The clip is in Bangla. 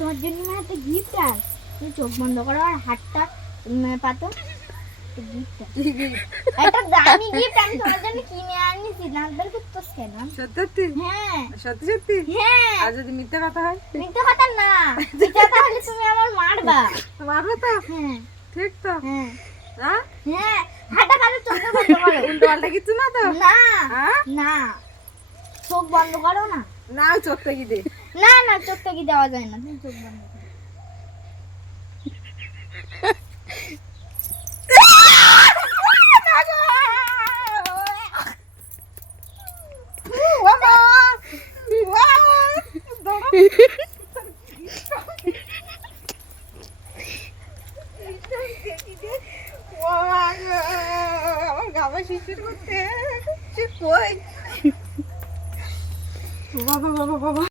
তোমার জন্য না একটা গিফট আর তুমি চোখ বন্ধ করো আর হাতটা পাতো গিফট একটা দামি গিফট আমি তোমার জন্য কিনে আনিছি নান্দর করতেছ কেন সত্যি হ্যাঁ সত্যি সত্যি হ্যাঁ আর যদি মিথ্যে কথা হয় মিথ্যে কথা না মিথ্যে কথা হলে তুমি আমার মারবা মারবো তো হ্যাঁ ঠিক তো হ্যাঁ হ্যাঁ হ্যাঁ হাতটা কালো চোখ বন্ধ করো উল্টো পাল্টা কিছু না তো না হ্যাঁ না চোখ বন্ধ করো না না চোখ থেকে দে না না চোখটা কি দেওয়া যায় না তুমি চোখ বন্ধ করো বাবা আমার গাবা শিশির করতে কই বাবা বাবা বাবা